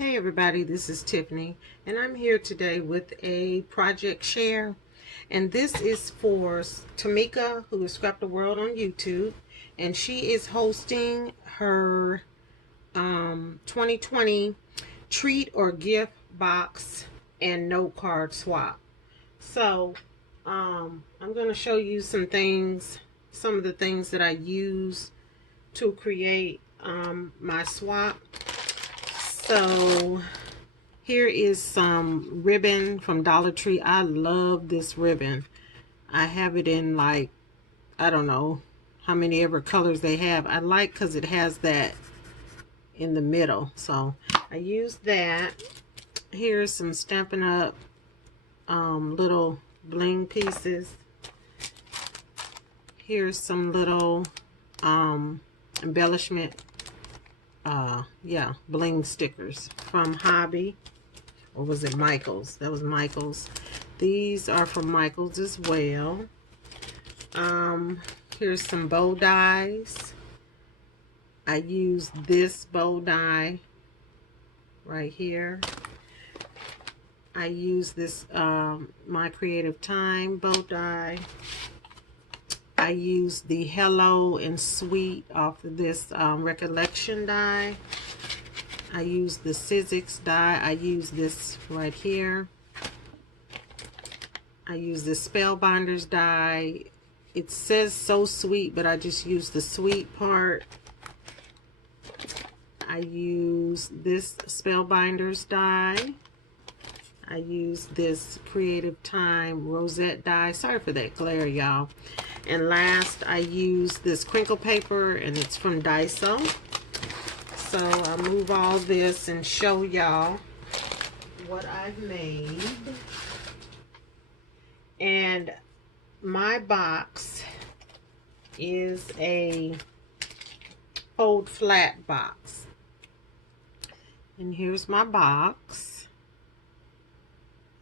Hey everybody, this is Tiffany and I'm here today with a project share, and this is for Tamika, who is Scrapdaworld on YouTube, and she is hosting her 2020 treat or gift box and note card swap. So I'm going to show you some of the things that I use to create my swap. So here is some ribbon from Dollar Tree. I love this ribbon. I have it in, like, I don't know how many ever colors they have. I like because it has that in the middle. So I use that. Here's some Stampin' Up! Little bling pieces. Here's some little embellishment bling stickers from Hobby, or was it Michael's? That was Michael's. These are from Michael's as well. Here's some bow dies. I use this bow die right here. I use this My Creative Time bow die. I use the Hello and Sweet off of this Recollection die. I use the Sizzix die. I use this right here. I use the Spellbinders die. It says So Sweet, but I just use the sweet part. I use this Spellbinders die. I use this Creative Time Rosette die. Sorry for that glare, y'all. And last, I use this crinkle paper, and it's from Daiso. So I'll move all this and show y'all what I've made. And my box is a fold flat box. And here's my box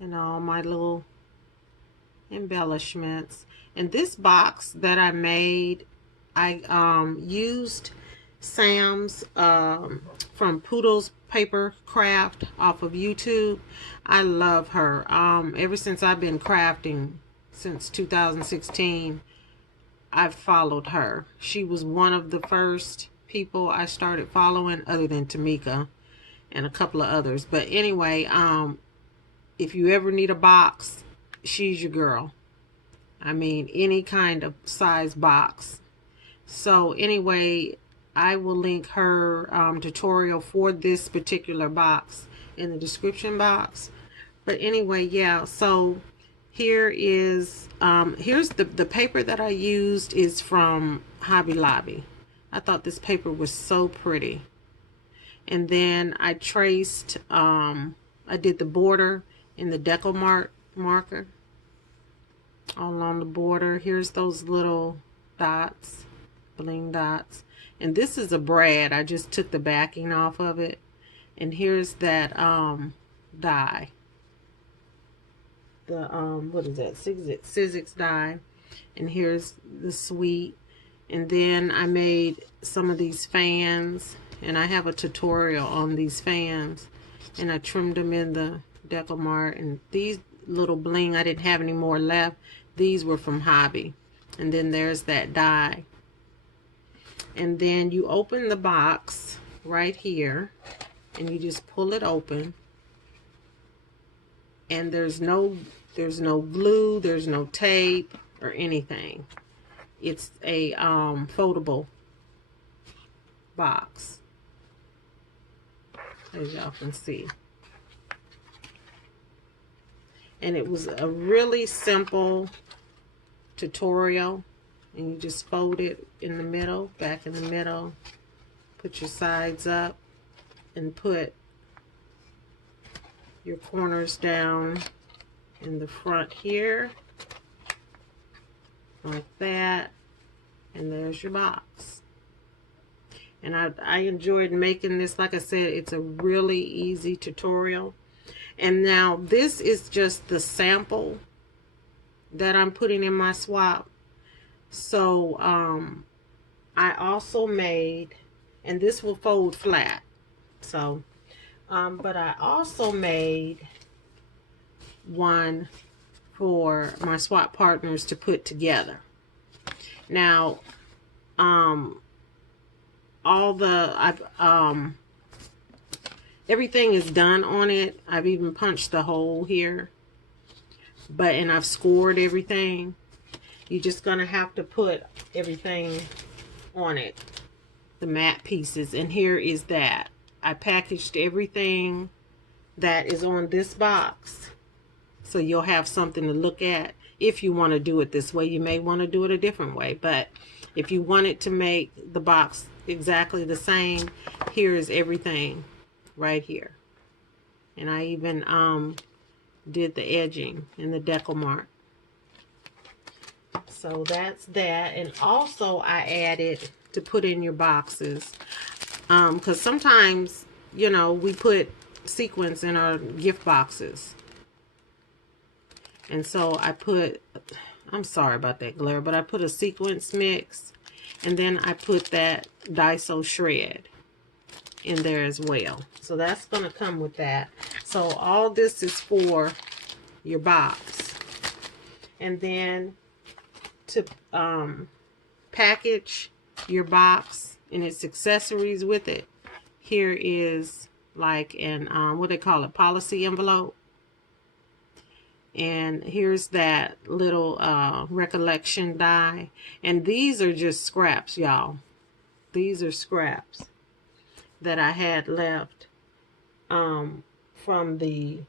and all my little embellishments. And this box that I made, I used Sam's from Pootlespapercraft off of YouTube. I love her. Ever since I've been crafting since 2016, I've followed her. She was one of the first people I started following, other than Tamika and a couple of others. But anyway, if you ever need a box, she's your girl. I mean, any kind of size box. So anyway, I will link her tutorial for this particular box in the description box. But anyway, yeah, so here is here's the paper that I used is from Hobby Lobby. I thought this paper was so pretty. And then I traced I did the border in the decal marker all along the border. Here's those little dots, bling dots. And this is a brad. I just took the backing off of it. And here's that die. The what is that? Sizzix die. And here's the sweet. And then I made some of these fans, and I have a tutorial on these fans, and I trimmed them in the Decalmart. And these little bling, I didn't have any more left. These were from Hobby. And then there's that die. And then you open the box right here, and you just pull it open. And there's no glue, there's no tape or anything. It's a foldable box, as y'all can see. And it was a really simple tutorial. And you just fold it in the middle, back in the middle, put your sides up, and put your corners down in the front here, like that, and there's your box. And I enjoyed making this. Like I said, it's a really easy tutorial. And now this is just the sample that I'm putting in my swap. So I also made, and this will fold flat, so But I also made one for my swap partners to put together. Now, everything is done on it. I've even punched the hole here, and I've scored everything. You're just gonna have to put everything on it, the matte pieces, and here is that. I packaged everything that is on this box, so you'll have something to look at. If you want to do it this way, you may want to do it a different way, but if you wanted to make the box exactly the same, here is everything right here. And I even did the edging and the decal mark. So that's that. And also I added to put in your boxes, because sometimes, you know, we put sequins in our gift boxes. And so I put, I'm sorry about that glare, but I put a sequence mix, and then I put that Daiso shred in there as well. So that's going to come with that. So all this is for your box. And then to package your box and its accessories with it, here is like an what they call it, policy envelope. And here's that little recollection die. And these are just scraps, y'all. These are scraps that I had left from the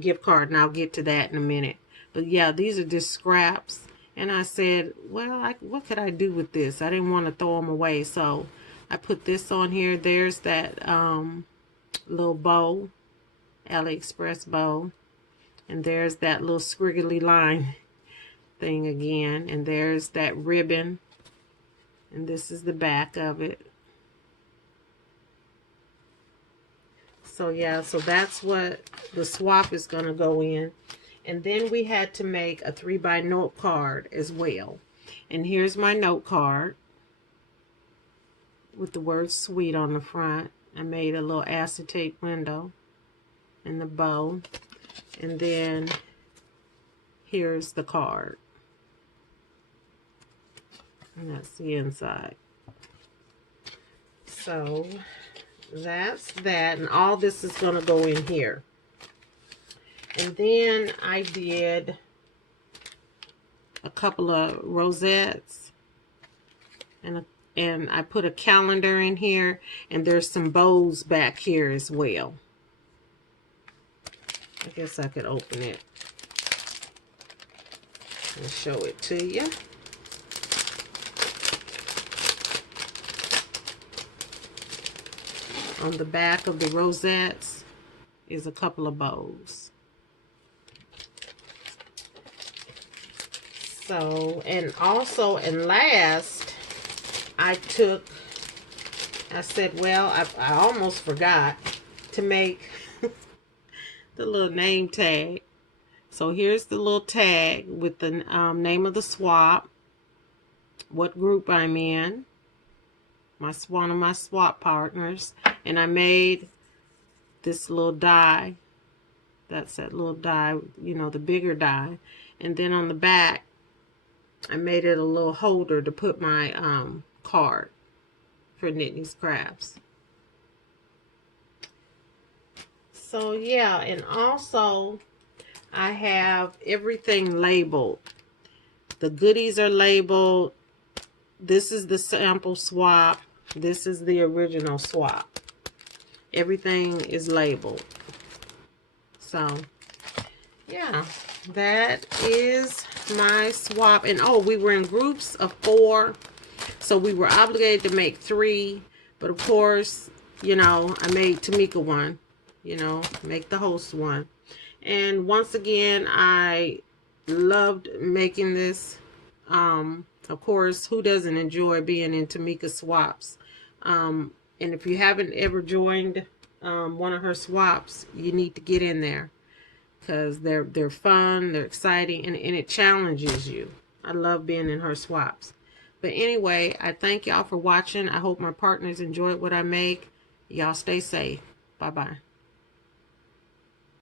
gift card, and I'll get to that in a minute. But yeah, these are just scraps. And I said, well, what could I do with this? I didn't want to throw them away, so I put this on here. There's that little bow, AliExpress bow. And there's that little squiggly line thing again. And there's that ribbon. And this is the back of it. So yeah, so that's what the swap is going to go in. And then we had to make a 3x note card as well. And here's my note card with the word sweet on the front. I made a little acetate window and the bow. And then here's the card. And that's the inside. So that's that. And all this is going to go in here. And then I did a couple of rosettes. And I put a calendar in here. And there's some bows back here as well. I guess I could open it and show it to you. On the back of the rosettes is a couple of bows. So, and also, and last, I said, well, I almost forgot to make the little name tag. So here's the little tag with the name of the swap, what group I'm in, one of my swap partners, and I made this little die. That's that little die, you know, the bigger die. And then on the back, I made it a little holder to put my card for Nittany's Crafts. So yeah, and also I have everything labeled. The goodies are labeled. This is the sample swap. This is the original swap. Everything is labeled. So yeah, that is my swap. And oh, we were in groups of 4, so we were obligated to make 3, but of course, you know, I made Tamika one. You know, make the host one. And once again, I loved making this. Of course, who doesn't enjoy being in Tamika swaps? And if you haven't ever joined one of her swaps, you need to get in there, because they're fun, they're exciting, and it challenges you. I love being in her swaps. But anyway, I thank y'all for watching. I hope my partners enjoyed what I make. Y'all stay safe. Bye-bye.